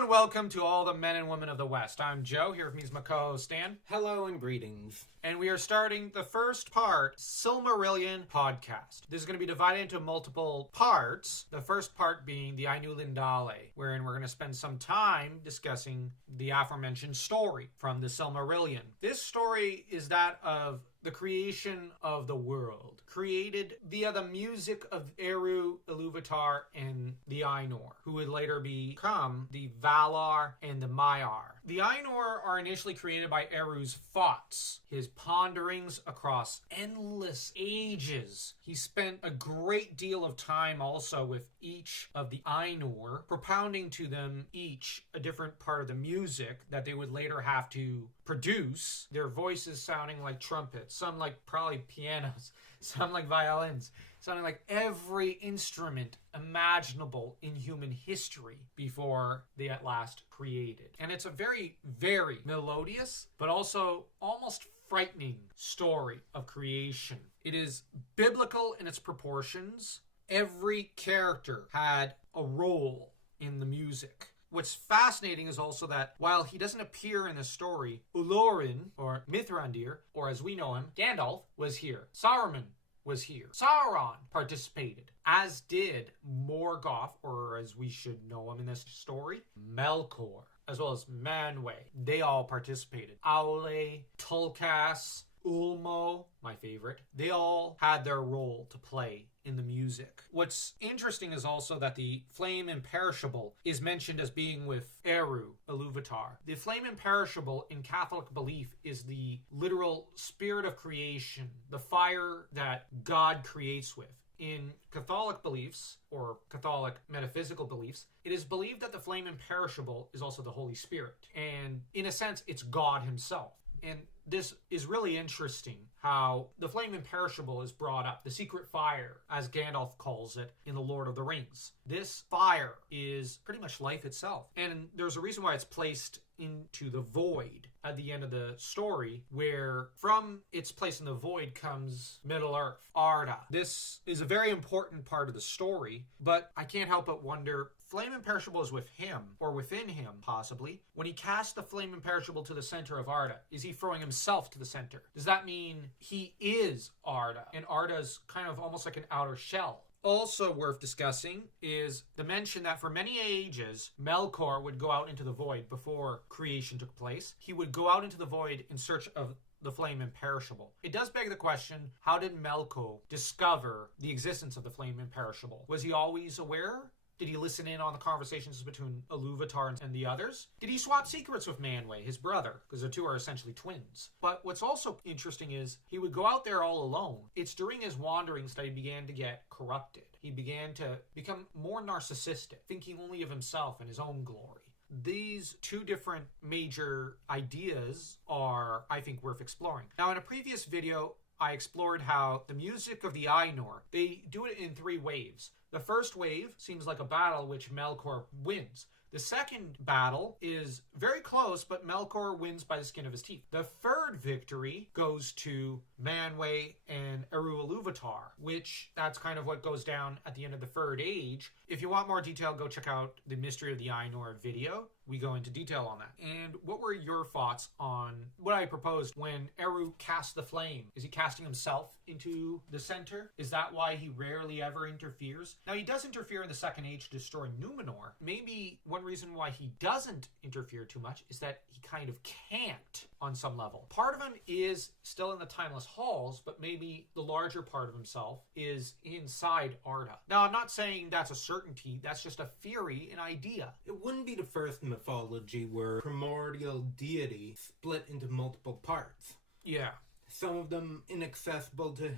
and welcome to all the men and women of the West. I'm Joe, here with me is my co-host Stan. Hello and greetings. And we are starting the first part, Silmarillion podcast. This is going to be divided into multiple parts. The first part being the Ainulindale, wherein we're going to spend some time discussing the aforementioned story from the Silmarillion. This story is that of the creation of the world, created via the music of Eru, Iluvatar, and the Ainur, who would later become the Valar and the Maiar. The Ainur are initially created by Eru's thoughts, his ponderings across endless ages. He spent a great deal of time also with each of the Ainur, propounding to them each a different part of the music that they would later have to produce, their voices sounding like trumpets, some like probably pianos, some like violins, sounding like every instrument imaginable in human history before they at last created. And it's a very, very melodious, but also almost frightening story of creation. It is biblical in its proportions. Every character had a role in the music. What's fascinating is also that while he doesn't appear in the story, Ulurin, or Mithrandir, or as we know him, Gandalf, was here. Saruman was here. Sauron participated, as did Morgoth, or as we should know him in this story, Melkor, as well as Manwë. They all participated. Aule, Tulkas, Ulmo, my favorite, they all had their role to play in the music. What's interesting is also that the flame imperishable is mentioned as being with Eru, Iluvatar. The flame imperishable in Catholic belief is the literal spirit of creation, the fire that God creates with. In Catholic beliefs, or Catholic metaphysical beliefs, it is believed that the flame imperishable is also the Holy Spirit. And in a sense, it's God himself. And this is really interesting how the flame imperishable is brought up, the secret fire, as Gandalf calls it in The Lord of the Rings. This fire is pretty much life itself. And there's a reason why it's placed into the void at the end of the story, where from its place in the void comes Middle-earth, Arda. This is a very important part of the story, but I can't help but wonder, flame imperishable is with him, or within him, possibly. When he casts the flame imperishable to the center of Arda, is he throwing himself to the center? Does that mean he is Arda, and Arda's kind of almost like an outer shell? Also worth discussing is the mention that for many ages, Melkor would go out into the void before creation took place. He would go out into the void in search of the flame imperishable. It does beg the question, how did Melkor discover the existence of the flame imperishable? Was he always aware? Did he listen in on the conversations between Iluvatar and the others? Did he swap secrets with Manwë, his brother? Because the two are essentially twins. But what's also interesting is he would go out there all alone. It's during his wanderings that he began to get corrupted. He began to become more narcissistic, thinking only of himself and his own glory. These two different major ideas are, I think, worth exploring. Now, in a previous video, I explored how the music of the Ainur, they do it in 3 waves. The first wave seems like a battle which Melkor wins. The second battle is very close, but Melkor wins by the skin of his teeth. The third victory goes to Manwë and Eru Iluvatar, which that's kind of what goes down at the end of the Third Age. If you want more detail, go check out the Mystery of the Ainur video. We go into detail on that. And what were your thoughts on what I proposed when Eru cast the flame? Is he casting himself into the center? Is that why he rarely ever interferes? Now, he does interfere in the Second Age to destroy Numenor. Maybe one reason why he doesn't interfere too much is that he kind of can't on some level. Part of him is still in the Timeless Halls, but maybe the larger part of himself is inside Arda. Now, I'm not saying that's a certainty. That's just a theory, an idea. It wouldn't be the first mythology where primordial deity split into multiple parts. Yeah. Some of them inaccessible to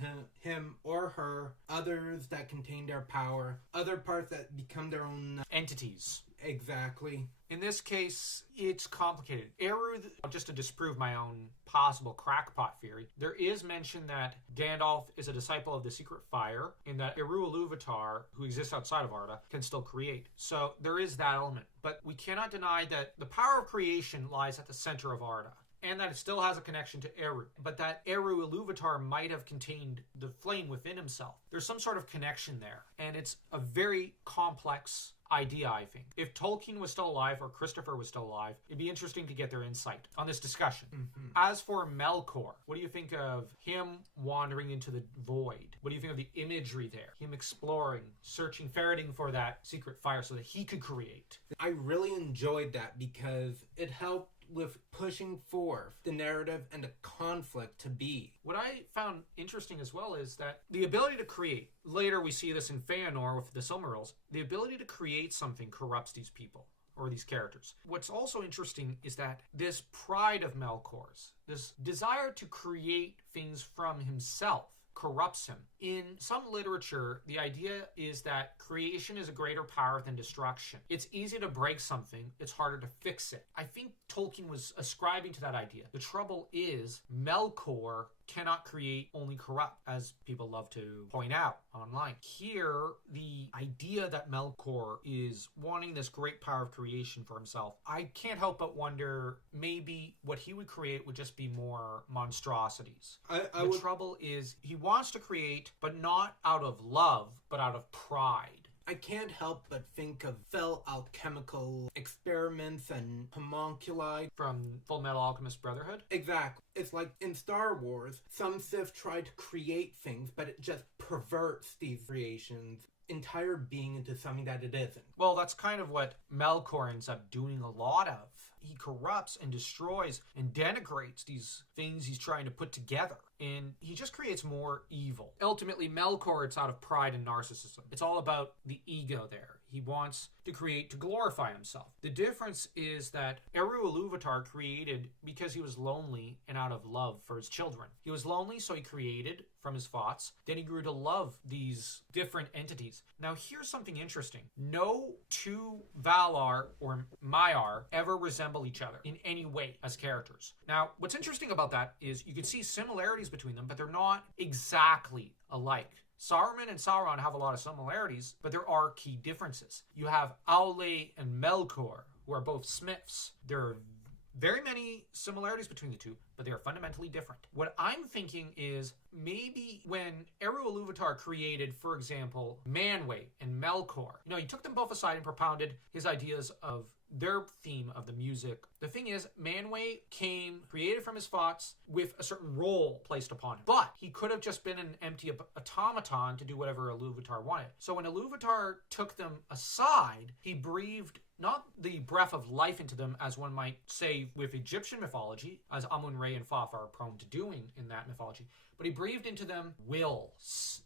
him or her, others that contain their power, other parts that become their own entities. Exactly. In this case, it's complicated. Eru, just to disprove my own possible crackpot theory, there is mention that Gandalf is a disciple of the secret fire, and that Eru Iluvatar, who exists outside of Arda, can still create. So there is that element. But we cannot deny that the power of creation lies at the center of Arda, and that it still has a connection to Eru, but that Eru Iluvatar might have contained the flame within himself. There's some sort of connection there, and it's a very complex idea, I think. If Tolkien was still alive or Christopher was still alive, it'd be interesting to get their insight on this discussion. As for Melkor, what do you think of him wandering into the void? What do you think of the imagery there? Him exploring, searching, ferreting for that secret fire so that he could create. I really enjoyed that because it helped with pushing forth the narrative and the conflict to be. What I found interesting as well is that the ability to create, later we see this in Feanor with the Silmarils, the ability to create something corrupts these people or these characters. What's also interesting is that this pride of Melkor's, this desire to create things from himself, corrupts him. In some literature, the idea is that creation is a greater power than destruction. It's easy to break something, it's harder to fix it. I think Tolkien was ascribing to that idea. The trouble is, Melkor cannot create, only corrupt, as people love to point out online. Here, the idea that Melkor is wanting this great power of creation for himself, I can't help but wonder maybe what he would create would just be more monstrosities. The trouble is, he wants to create, but not out of love, but out of pride. I can't help but think of fell alchemical experiments and homunculi From Full Metal Alchemist Brotherhood? Exactly. It's like in Star Wars, some Sith try to create things, but it just perverts these creations' entire being into something that it isn't. Well, that's kind of what Melkor ends up doing a lot of. He corrupts and destroys and denigrates these things he's trying to put together. And he just creates more evil. Ultimately, Melkor, it's out of pride and narcissism. It's all about the ego there. He wants to create to glorify himself. The difference is that Eru Ilúvatar created because he was lonely and out of love for his children. He was lonely, so he created from his thoughts. Then he grew to love these different entities. Now, here's something interesting. No two Valar or Maiar ever resemble each other in any way as characters. Now, what's interesting about that is you can see similarities between them, but they're not exactly alike. Saruman and Sauron have a lot of similarities, but there are key differences. You have Aule and Melkor, who are both smiths. There are very many similarities between the two, but they are fundamentally different. What I'm thinking is maybe when Eru Ilúvatar created, for example, Manwë and Melkor, he took them both aside and propounded his ideas of their theme of the music. The thing is, Manwë came created from his thoughts with a certain role placed upon him. But he could have just been an empty automaton to do whatever Ilúvatar wanted. So when Ilúvatar took them aside, he breathed not the breath of life into them, as one might say with Egyptian mythology, as Amun-Re and Thoth are prone to doing in that mythology, but he breathed into them will,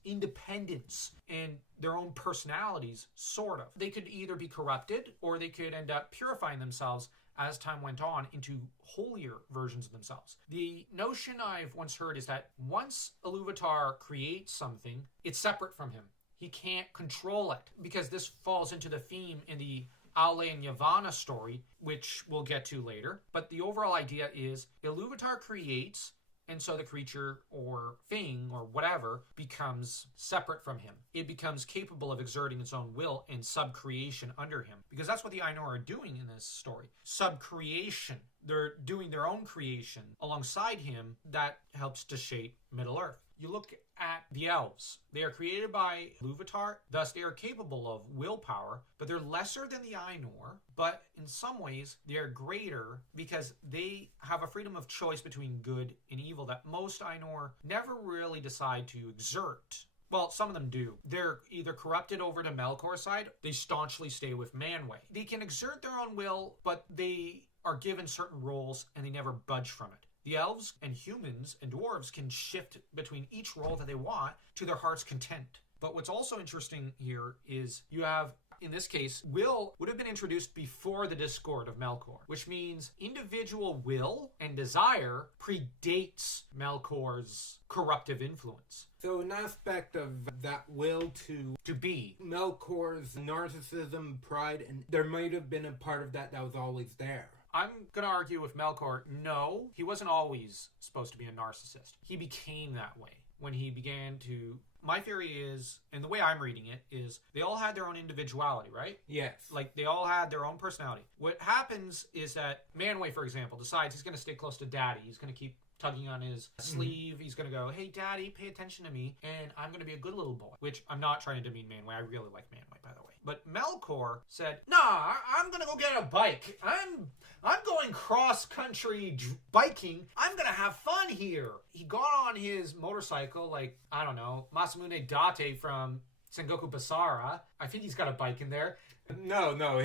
independence, and their own personalities, sort of. They could either be corrupted, or they could end up purifying themselves as time went on into holier versions of themselves. The notion I've once heard is that once Ilúvatar creates something, it's separate from him. He can't control it, because this falls into the theme in the Aule and Yavanna story, which we'll get to later. But the overall idea is Ilúvatar creates, and so the creature or thing or whatever becomes separate from him. It becomes capable of exerting its own will and sub-creation under him. Because that's what the Ainur are doing in this story. Sub-creation. They're doing their own creation alongside him that helps to shape Middle-earth. You look at the elves. They are created by Ilúvatar, thus they are capable of willpower, but they're lesser than the Ainur, but in some ways they are greater because they have a freedom of choice between good and evil that most Ainur never really decide to exert. Well, some of them do. They're either corrupted over to Melkor's side, they staunchly stay with Manwë. They can exert their own will, but they are given certain roles and they never budge from it. The elves and humans and dwarves can shift between each role that they want to their heart's content. But what's also interesting here is you have, in this case, will would have been introduced before the Discord of Melkor, which means individual will and desire predates Melkor's corruptive influence. So an aspect of that will to be Melkor's narcissism, pride, and there might have been a part of that was always there. I'm going to argue with Melkor, no, he wasn't always supposed to be a narcissist. He became that way when he began to... My theory is, and the way I'm reading it, is they all had their own individuality, right? Yes. Like, they all had their own personality. What happens is that Manwë, for example, decides he's going to stay close to Daddy. He's going to keep tugging on his sleeve. He's going to go, hey, Daddy, pay attention to me, and I'm going to be a good little boy. Which I'm not trying to demean Manwë. I really like Manwë, by the way. But Melkor said, "Nah, I'm gonna go get a bike. I'm going cross-country biking. I'm gonna have fun here." He got on his motorcycle, like, I don't know, Masamune Date from Sengoku Basara. I think he's got a bike in there. No,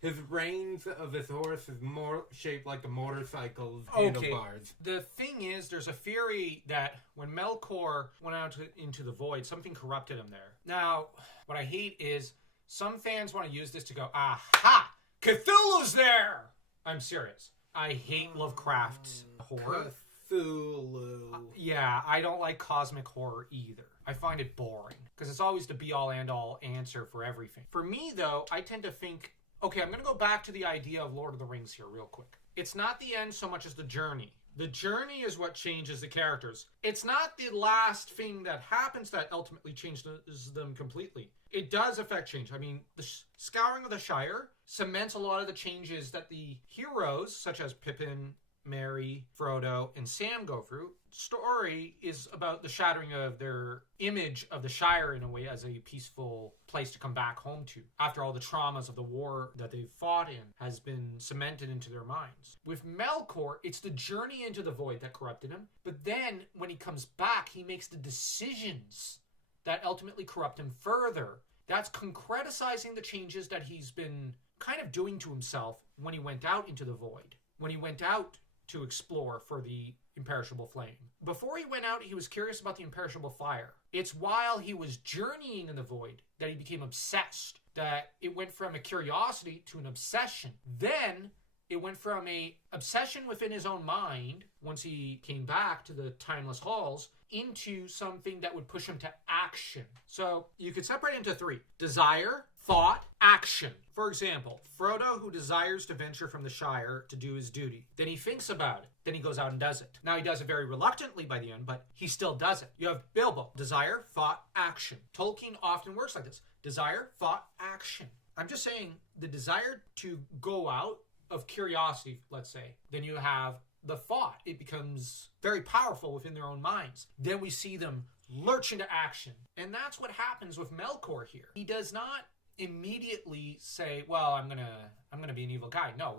his reins of his horse is more shaped like a motorcycle's handlebars. The thing is, there's a theory that when Melkor went out into the void, something corrupted him there. Now, what I hate is some fans want to use this to go, aha, Cthulhu's there! I'm serious. I hate Lovecraft horror. Cthulhu. Yeah, I don't like cosmic horror either. I find it boring because it's always the be-all, end-all answer for everything. For me, though, I tend to think, okay, I'm going to go back to the idea of Lord of the Rings here real quick. It's not the end so much as the journey. The journey is what changes the characters. It's not the last thing that happens that ultimately changes them completely. It does affect change. I mean, the Scouring of the Shire cements a lot of the changes that the heroes, such as Pippin, Merry, Frodo, and Sam go through. Story is about the shattering of their image of the Shire in a way as a peaceful place to come back home to after all the traumas of the war that they've fought in has been cemented into their minds. With Melkor, it's the journey into the void that corrupted him, but then when he comes back, he makes the decisions that ultimately corrupt him further. That's concretizing the changes that he's been kind of doing to himself when he went out into the void, when he went out to explore for the imperishable flame. Before he went out, he was curious about the imperishable fire. It's while he was journeying in the void that he became obsessed, that it went from a curiosity to an obsession. Then it went from a obsession within his own mind, once he came back to the timeless halls, into something that would push him to action. So you could separate it into three: desire, thought, action. For example, Frodo, who desires to venture from the Shire to do his duty. Then he thinks about it. Then he goes out and does it. Now, he does it very reluctantly by the end, but he still does it. You have Bilbo. Desire, thought, action. Tolkien often works like this. Desire, thought, action. I'm just saying the desire to go out of curiosity, let's say. Then you have the thought. It becomes very powerful within their own minds. Then we see them lurch into action. And that's what happens with Melkor here. He does not immediately say, well, I'm gonna be an evil guy. No,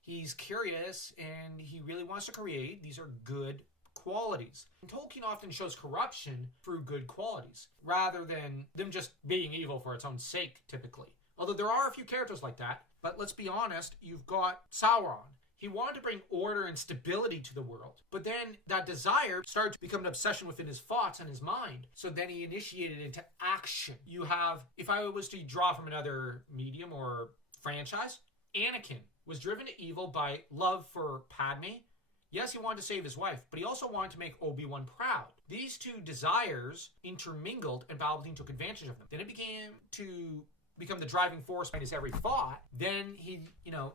he's curious and he really wants to create. These are good qualities. And Tolkien often shows corruption through good qualities rather than them just being evil for its own sake, typically. Although there are a few characters like that, but let's be honest, you've got Sauron. He wanted to bring order and stability to the world. But then that desire started to become an obsession within his thoughts and his mind. So then he initiated into action. You have, if I was to draw from another medium or franchise, Anakin was driven to evil by love for Padme. Yes, he wanted to save his wife, but he also wanted to make Obi-Wan proud. These two desires intermingled and Palpatine took advantage of them. Then it began to become the driving force behind his every thought. Then he,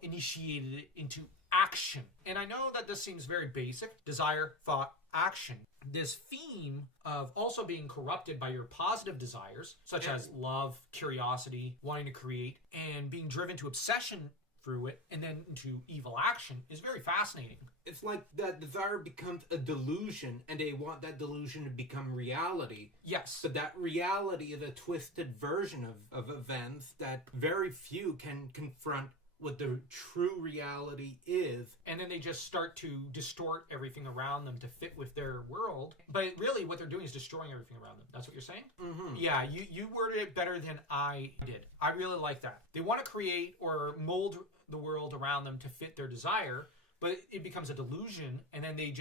initiated it into action. And I know that this seems very basic. Desire, thought, action. This theme of also being corrupted by your positive desires, such as love, curiosity, wanting to create, and being driven to obsession through it, and then into evil action, is very fascinating. It's like that desire becomes a delusion, and they want that delusion to become reality. Yes. But that reality is a twisted version of events that very few can confront what the true reality is. And then they just start to distort everything around them to fit with their world. But really what they're doing is destroying everything around them. That's what you're saying? Mm-hmm. Yeah, you worded it better than I did. I really like that. They want to create or mold the world around them to fit their desire, but it becomes a delusion, and then they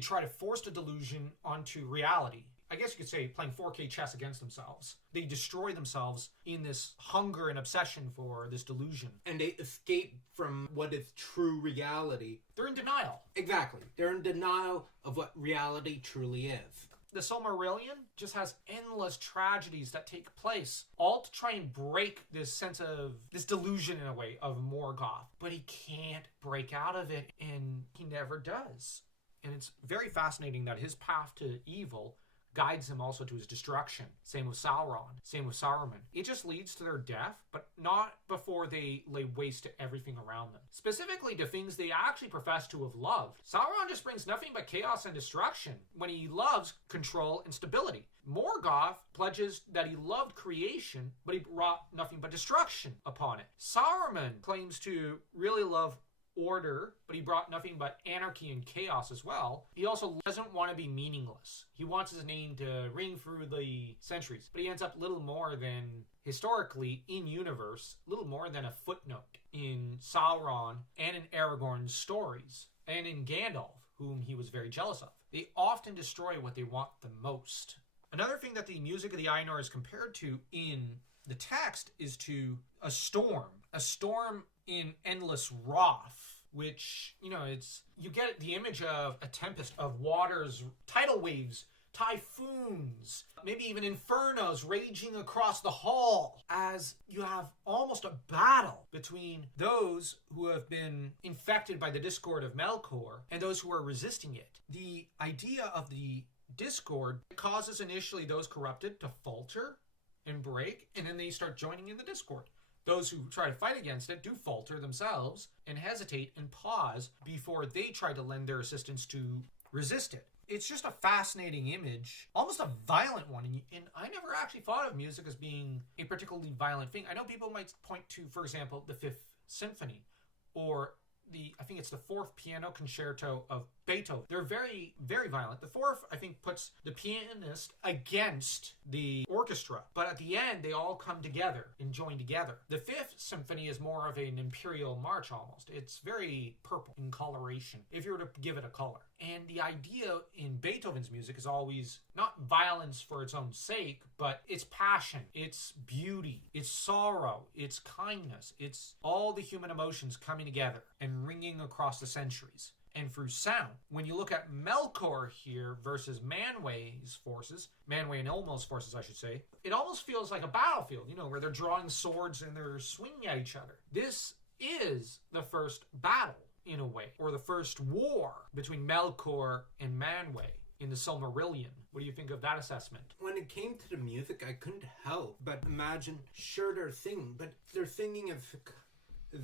try to force the delusion onto reality. I guess you could say playing 4K chess against themselves. They destroy themselves in this hunger and obsession for this delusion. And they escape from what is true reality. They're in denial. Exactly. They're in denial of what reality truly is. The Silmarillion just has endless tragedies that take place, all to try and break this sense of, this delusion in a way, of Morgoth. But he can't break out of it, and he never does. And it's very fascinating that his path to evil guides him also to his destruction. Same with Sauron. Same with Saruman. It just leads to their death, but not before they lay waste to everything around them. Specifically to things they actually profess to have loved. Sauron just brings nothing but chaos and destruction when he loves control and stability. Morgoth pledges that he loved creation, but he brought nothing but destruction upon it. Saruman claims to really love order, but he brought nothing but anarchy and chaos as well. He also doesn't want to be meaningless. He wants his name to ring through the centuries, but he ends up little more than, historically, in universe, little more than a footnote in Sauron and in Aragorn's stories, and in Gandalf, whom he was very jealous of. They often destroy what they want the most. Another thing that the music of the Ainur is compared to in the text is to a storm in endless wrath, which, you get the image of a tempest of waters, tidal waves, typhoons, maybe even infernos raging across the hall, as you have almost a battle between those who have been infected by the discord of Melkor and those who are resisting it. The idea of the discord causes initially those corrupted to falter and break, and then they start joining in the discord. Those who try to fight against it do falter themselves and hesitate and pause before they try to lend their assistance to resist it. It's just a fascinating image, almost a violent one. And I never actually thought of music as being a particularly violent thing. I know people might point to, for example, the Fifth Symphony, or I think it's the Fourth Piano Concerto of Beethoven. They're very, very violent. The fourth, I think, puts the pianist against the orchestra. But at the end, they all come together and join together. The Fifth Symphony is more of an imperial march almost. It's very purple in coloration, if you were to give it a color. And the idea in Beethoven's music is always not violence for its own sake, but it's passion, it's beauty, it's sorrow, it's kindness, it's all the human emotions coming together and ringing across the centuries and through sound. When you look at Melkor here versus Manwë's forces, Manwë and Ulmo's forces, I should say, it almost feels like a battlefield, where they're drawing swords and they're swinging at each other. This is the first battle, in a way, or the first war between Melkor and Manwë in the Silmarillion. What do you think of that assessment? When it came to the music, I couldn't help but imagine, sure, they're singing, but their singing is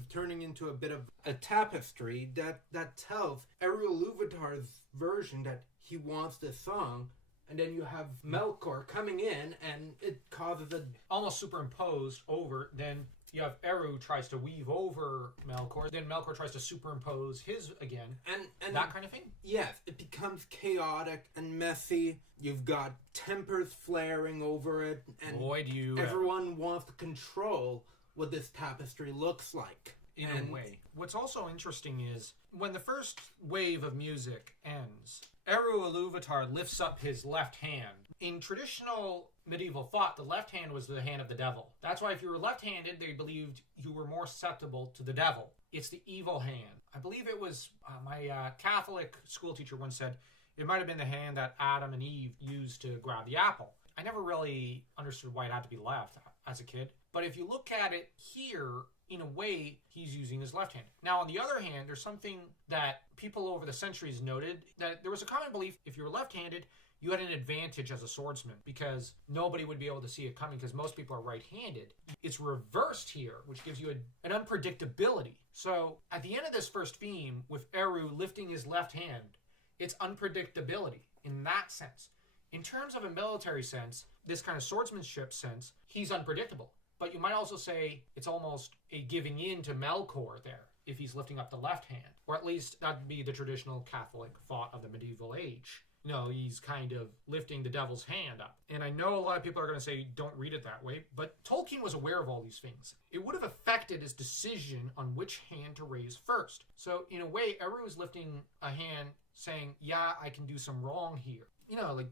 turning into a bit of a tapestry that tells Ilúvatar's version that he wants this song, and then you have Melkor coming in, and it causes a... almost superimposed over, then you have Eru tries to weave over Melkor, then Melkor tries to superimpose his again, and that kind of thing? Yes, it becomes chaotic and messy. You've got tempers flaring over it, and everyone wants to control what this tapestry looks like. In a way. What's also interesting is, when the first wave of music ends, Eru Ilúvatar lifts up his left hand. In traditional medieval thought, the left hand was the hand of the devil. That's why if you were left-handed, they believed you were more susceptible to the devil. It's the evil hand. I believe it was, my Catholic school teacher once said, it might have been the hand that Adam and Eve used to grab the apple. I never really understood why it had to be left as a kid. But if you look at it here, in a way, he's using his left hand. Now, on the other hand, there's something that people over the centuries noted, that there was a common belief, if you were left-handed, you had an advantage as a swordsman because nobody would be able to see it coming because most people are right-handed. It's reversed here, which gives you an unpredictability. So at the end of this first theme, with Eru lifting his left hand, it's unpredictability in that sense. In terms of a military sense, this kind of swordsmanship sense, he's unpredictable. But you might also say it's almost a giving in to Melkor there, if he's lifting up the left hand. Or at least that'd be the traditional Catholic thought of the medieval age. He's kind of lifting the devil's hand up. And I know a lot of people are going to say, don't read it that way, but Tolkien was aware of all these things. It would have affected his decision on which hand to raise first. So in a way, Eru is lifting a hand saying, yeah, I can do some wrong here.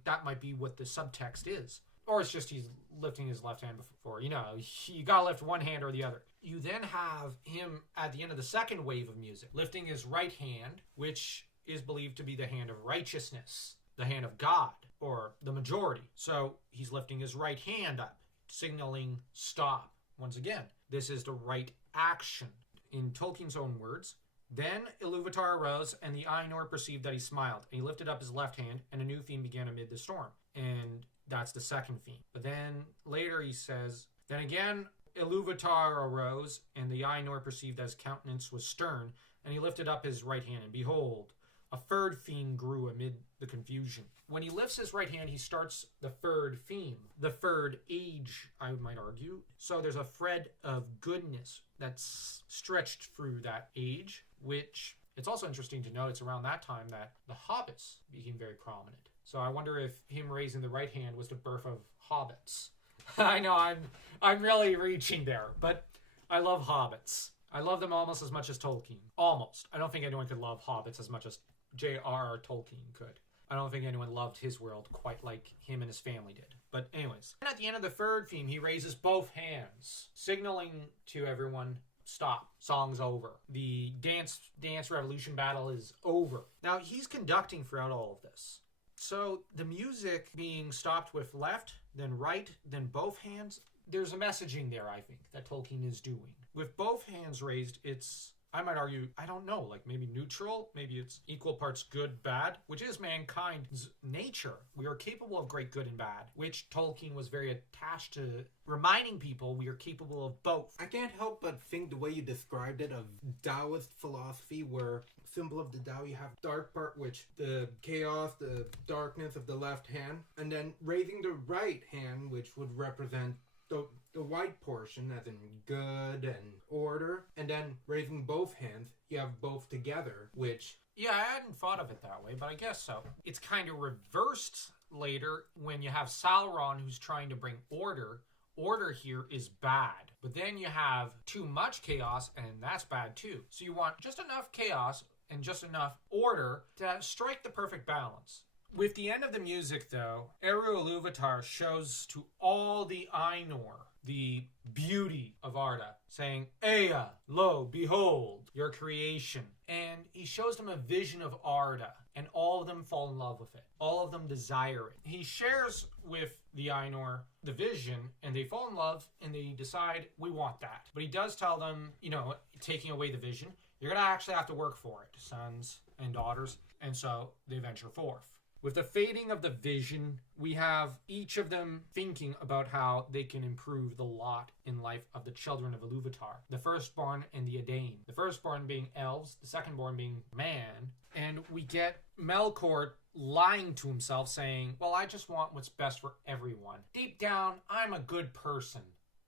That might be what the subtext is. Or it's just he's lifting his left hand before. You gotta lift one hand or the other. You then have him at the end of the second wave of music, lifting his right hand, which is believed to be the hand of righteousness, the hand of God, or the majority. So he's lifting his right hand up, signaling stop. Once again, this is the right action. In Tolkien's own words, then Ilúvatar arose, and the Ainur perceived that he smiled, and he lifted up his left hand, and a new theme began amid the storm. and that's the second theme. But then later he says, then again Iluvatar arose, and the Ainur perceived that his countenance was stern, and he lifted up his right hand, and behold, a third theme grew amid the confusion. When he lifts his right hand, he starts the third theme, the third age, I might argue. So there's a thread of goodness that's stretched through that age, which it's also interesting to note it's around that time that the hobbits became very prominent. So I wonder if him raising the right hand was the birth of hobbits. I know I'm really reaching there, but I love hobbits. I love them almost as much as Tolkien. Almost. I don't think anyone could love hobbits as much as J.R.R. Tolkien could. I don't think anyone loved his world quite like him and his family did. But anyways, and at the end of the third theme, he raises both hands, signaling to everyone, stop, song's over. The dance revolution battle is over. Now, he's conducting throughout all of this. So the music being stopped with left, then right, then both hands, there's a messaging there, I think, that Tolkien is doing. With both hands raised, it's, I might argue, I don't know, like maybe neutral, maybe it's equal parts good, bad, which is mankind's nature. We are capable of great good and bad, which Tolkien was very attached to reminding people we are capable of both. I can't help but think the way you described it of Taoist philosophy, where symbol of the Tao, you have dark part, which the chaos, the darkness of the left hand, and then raising the right hand, which would represent the white portion, as in good and order, and then raising both hands, you have both together, which... Yeah, I hadn't thought of it that way, but I guess so. It's kind of reversed later when you have Sauron who's trying to bring order. Order here is bad. But then you have too much chaos, and that's bad too. So you want just enough chaos and just enough order to strike the perfect balance. With the end of the music, though, Eru Ilúvatar shows to all the Ainur the beauty of Arda, saying, Ea, lo, behold, your creation. And he shows them a vision of Arda, and all of them fall in love with it. All of them desire it. He shares with the Ainur the vision, and they fall in love, and they decide, we want that. But he does tell them, taking away the vision, you're going to actually have to work for it, sons and daughters. And so they venture forth. With the fading of the vision, we have each of them thinking about how they can improve the lot in life of the children of Ilúvatar. The firstborn and the Edain. The firstborn being elves, the secondborn being man. And we get Melkor lying to himself, saying, well, I just want what's best for everyone. Deep down, I'm a good person.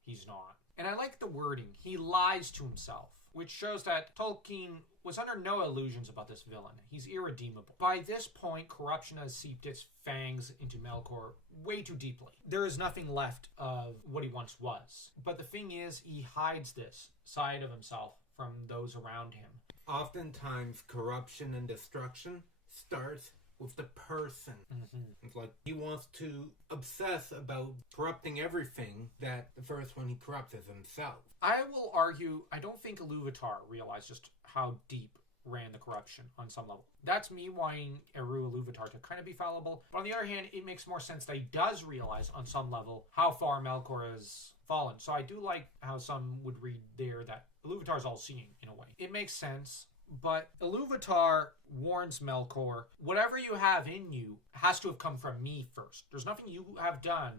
He's not. And I like the wording. He lies to himself, which shows that Tolkien was under no illusions about this villain. He's irredeemable. By this point, corruption has seeped its fangs into Melkor way too deeply. There is nothing left of what he once was. But the thing is, he hides this side of himself from those around him. Oftentimes, corruption and destruction starts with the person. Mm-hmm. It's like he wants to obsess about corrupting everything that the first one he corrupts is himself. I will argue, I don't think Ilúvatar realized just how deep ran the corruption on some level. That's me wanting Eru Ilúvatar to kind of be fallible. But on the other hand, it makes more sense that he does realize on some level how far Melkor has fallen. So I do like how some would read there that Ilúvatar is all-seeing in a way. It makes sense. But Ilúvatar warns Melkor, whatever you have in you has to have come from me first. There's nothing you have done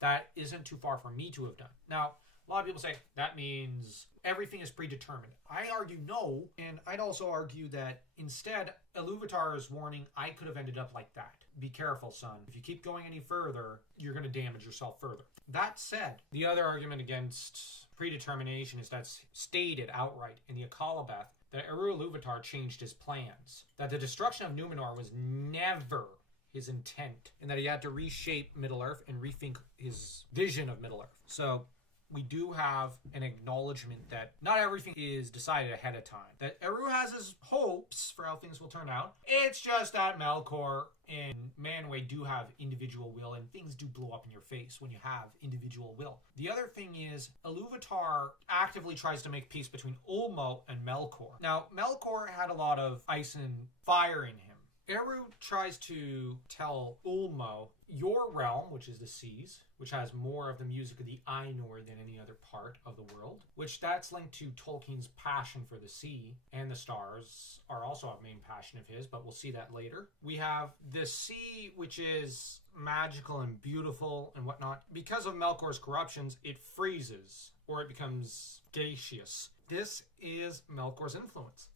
that isn't too far for me to have done. Now, a lot of people say that means everything is predetermined. I argue no, and I'd also argue that instead, Ilúvatar's warning, I could have ended up like that. Be careful, son. If you keep going any further, you're going to damage yourself further. That said, the other argument against predetermination is that's stated outright in the Akallabeth that Eru Ilúvatar changed his plans. That the destruction of Númenor was never his intent, and that he had to reshape Middle-earth and rethink his vision of Middle-earth. So we do have an acknowledgement that not everything is decided ahead of time. That Eru has his hopes for how things will turn out. It's just that Melkor and Manwë do have individual will, and things do blow up in your face when you have individual will. The other thing is, Ilúvatar actively tries to make peace between Ulmo and Melkor. Now, Melkor had a lot of ice and fire in him. Eru tries to tell Ulmo, your realm, which is the seas, which has more of the music of the Ainur than any other part of the world, which that's linked to Tolkien's passion for the sea, and the stars are also a main passion of his, but we'll see that later. We have the sea, which is magical and beautiful and whatnot. Because of Melkor's corruptions, it freezes, or it becomes gaseous. This is Melkor's influence.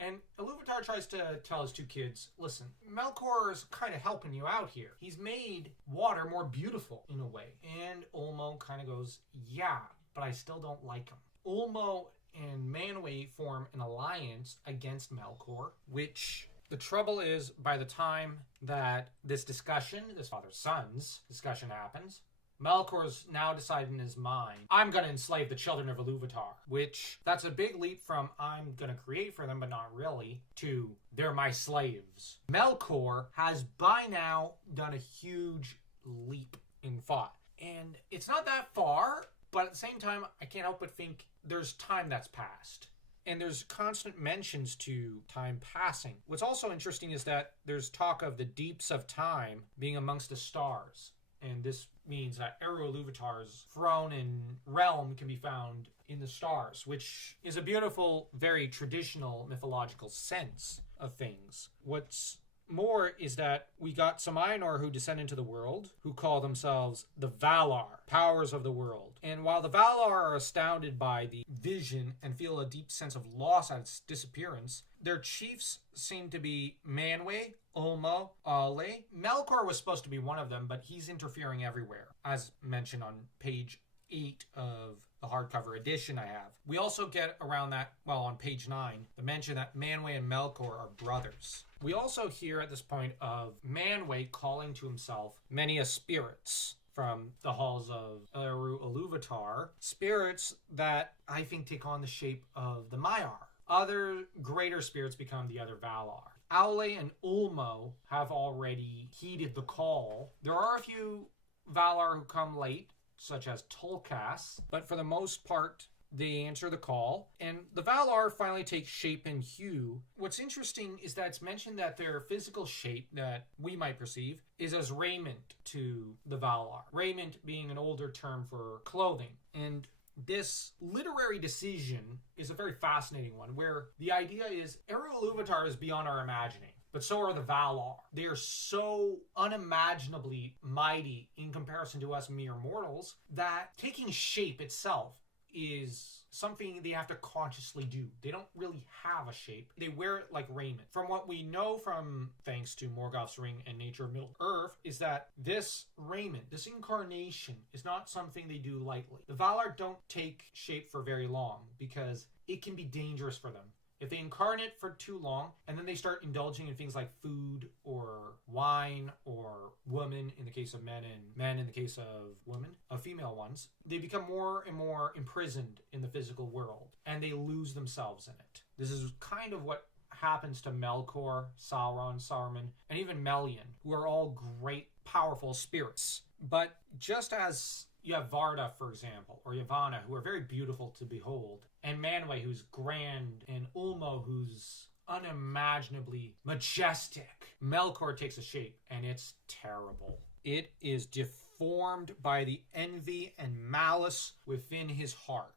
And Iluvatar tries to tell his two kids, listen, Melkor is kind of helping you out here. He's made water more beautiful in a way. And Ulmo kind of goes, yeah, but I still don't like him. Ulmo and Manwë form an alliance against Melkor, which the trouble is, by the time that this father-son's discussion happens, Melkor's now decided in his mind, I'm going to enslave the children of Iluvatar, which that's a big leap from I'm going to create for them, but not really, to they're my slaves. Melkor has by now done a huge leap in thought. And it's not that far, but at the same time, I can't help but think there's time that's passed. And there's constant mentions to time passing. What's also interesting is that there's talk of the deeps of time being amongst the stars. And this means that Eru Iluvatar's throne and realm can be found in the stars, which is a beautiful, very traditional mythological sense of things. What's more is that we got some Ainur who descend into the world, who call themselves the Valar, powers of the world. And while the Valar are astounded by the vision and feel a deep sense of loss at its disappearance, their chiefs seem to be Manwë, Ulmo, Ale. Melkor was supposed to be one of them, but he's interfering everywhere, as mentioned on page 8 of the hardcover edition I have. We also get around that, on page 9, the mention that Manwë and Melkor are brothers. We also hear at this point of Manwë calling to himself many a spirits from the halls of Eru Iluvatar, spirits that I think take on the shape of the Maiar. Other greater spirits become the other Valar. Aule and Ulmo have already heeded the call. There are a few Valar who come late, such as Tolkas, but for the most part, they answer the call, and the Valar finally take shape and hue. What's interesting is that it's mentioned that their physical shape that we might perceive is as raiment to the Valar. Raiment being an older term for clothing. And this literary decision is a very fascinating one, where the idea is Eru Iluvatar is beyond our imagining. But so are the Valar. They are so unimaginably mighty in comparison to us mere mortals that taking shape itself is something they have to consciously do. They don't really have a shape. They wear it like raiment. From what we know from, thanks to Morgoth's Ring and Nature of Middle-earth, is that this raiment, this incarnation, is not something they do lightly. The Valar don't take shape for very long because it can be dangerous for them. If they incarnate for too long, and then they start indulging in things like food or wine or woman in the case of men and men in the case of women, of female ones, they become more and more imprisoned in the physical world, and they lose themselves in it. This is kind of what happens to Melkor, Sauron, Saruman, and even Melian, who are all great, powerful spirits. But just as you have Varda, for example, or Yavanna, who are very beautiful to behold, and Manwë, who's grand, and Ulmo, who's unimaginably majestic. Melkor takes a shape, and it's terrible. It is deformed by the envy and malice within his heart.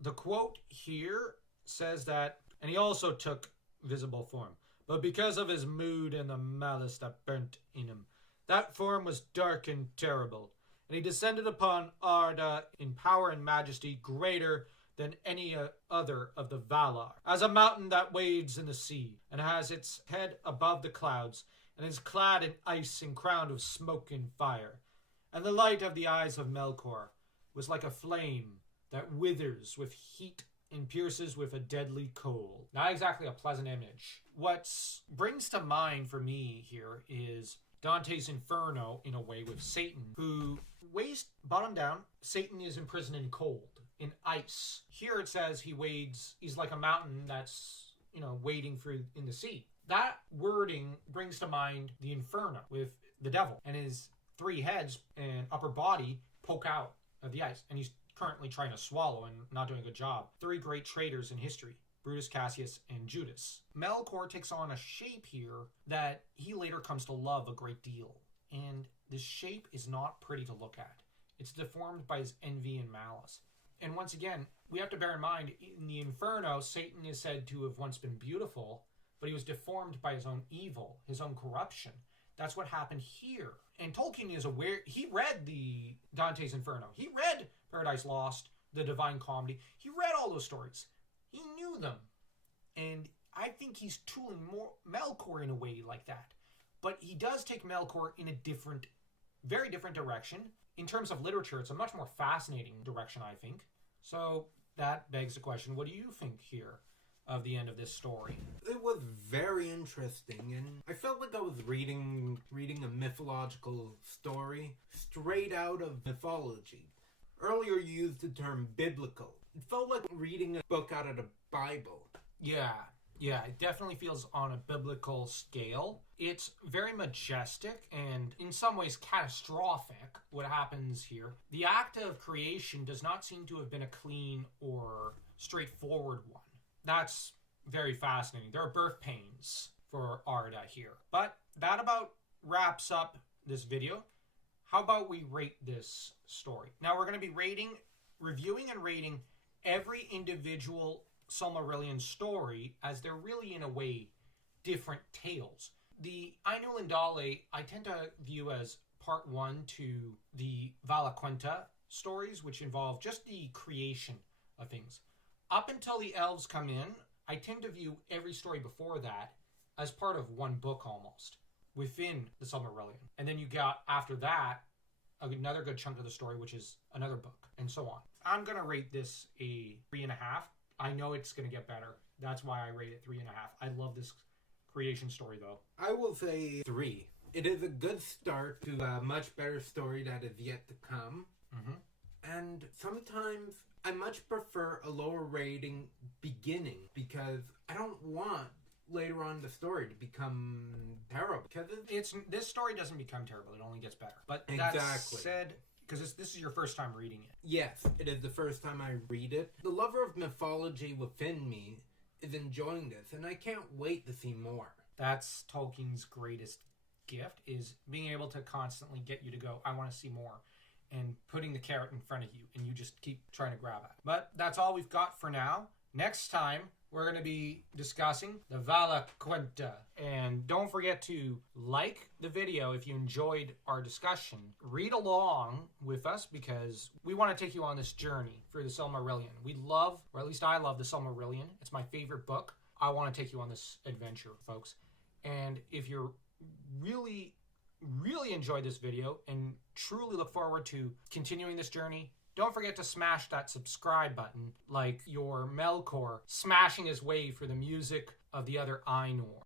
The quote here says that, and he also took visible form, but because of his mood and the malice that burnt in him, that form was dark and terrible, and he descended upon Arda in power and majesty greater than any other of the Valar, as a mountain that wades in the sea, and has its head above the clouds, and is clad in ice and crowned with smoke and fire. And the light of the eyes of Melkor was like a flame that withers with heat and pierces with a deadly cold. Not exactly a pleasant image. What brings to mind for me here is Dante's Inferno, in a way, with Satan, who, waist bottom down, Satan is imprisoned in cold, in ice. Here it says he's like a mountain that's, wading through in the sea. That wording brings to mind the Inferno with the devil, and his 3 heads and upper body poke out of the ice, and he's currently trying to swallow and not doing a good job. 3 great traitors in history. Brutus, Cassius, and Judas. Melkor takes on a shape here that he later comes to love a great deal. And this shape is not pretty to look at. It's deformed by his envy and malice. And once again, we have to bear in mind, in the Inferno, Satan is said to have once been beautiful, but he was deformed by his own evil, his own corruption. That's what happened here. And Tolkien is aware. He read the Dante's Inferno. He read Paradise Lost, the Divine Comedy. He read all those stories. He knew them. And I think he's tooling more Melkor in a way like that. But he does take Melkor in a different, very different direction. In terms of literature, it's a much more fascinating direction, I think. So that begs the question, what do you think here of the end of this story? It was very interesting, and I felt like I was reading a mythological story straight out of mythology. Earlier you used the term biblical. It felt like reading a book out of the Bible. Yeah, it definitely feels on a biblical scale. It's very majestic and in some ways catastrophic, what happens here. The act of creation does not seem to have been a clean or straightforward one. That's very fascinating. There are birth pains for Arda here. But that about wraps up this video. How about we rate this story? Now we're going to be reviewing and rating every individual Silmarillion story, as they're really, in a way, different tales. The Ainulindale I tend to view as part one to the Valaquenta stories, which involve just the creation of things. Up until the elves come in, I tend to view every story before that as part of one book almost, within the Silmarillion. And then you got, after that, another good chunk of the story, which is another book, and so on. I'm going to rate this a 3.5. I know it's going to get better. That's why I rate it 3.5. I love this creation story, though. I will say 3. It is a good start to a much better story that is yet to come. Mm-hmm. And sometimes I much prefer a lower rating beginning, because I don't want later on the story to become terrible. Because this story doesn't become terrible. It only gets better. But exactly. That said, because this is your first time reading it. Yes, it is the first time I read it. The lover of mythology within me is enjoying this, and I can't wait to see more. That's Tolkien's greatest gift, is being able to constantly get you to go, I want to see more, and putting the carrot in front of you, and you just keep trying to grab it. But that's all we've got for now. Next time, we're going to be discussing the Valaquenta. And don't forget to like the video if you enjoyed our discussion. Read along with us, because we want to take you on this journey through the Silmarillion. We love, or at least I love, the Silmarillion. It's my favorite book. I want to take you on this adventure, folks. And if you're really enjoyed this video and truly look forward to continuing this journey, don't forget to smash that subscribe button, like your Melkor smashing his way for the music of the other Ainur.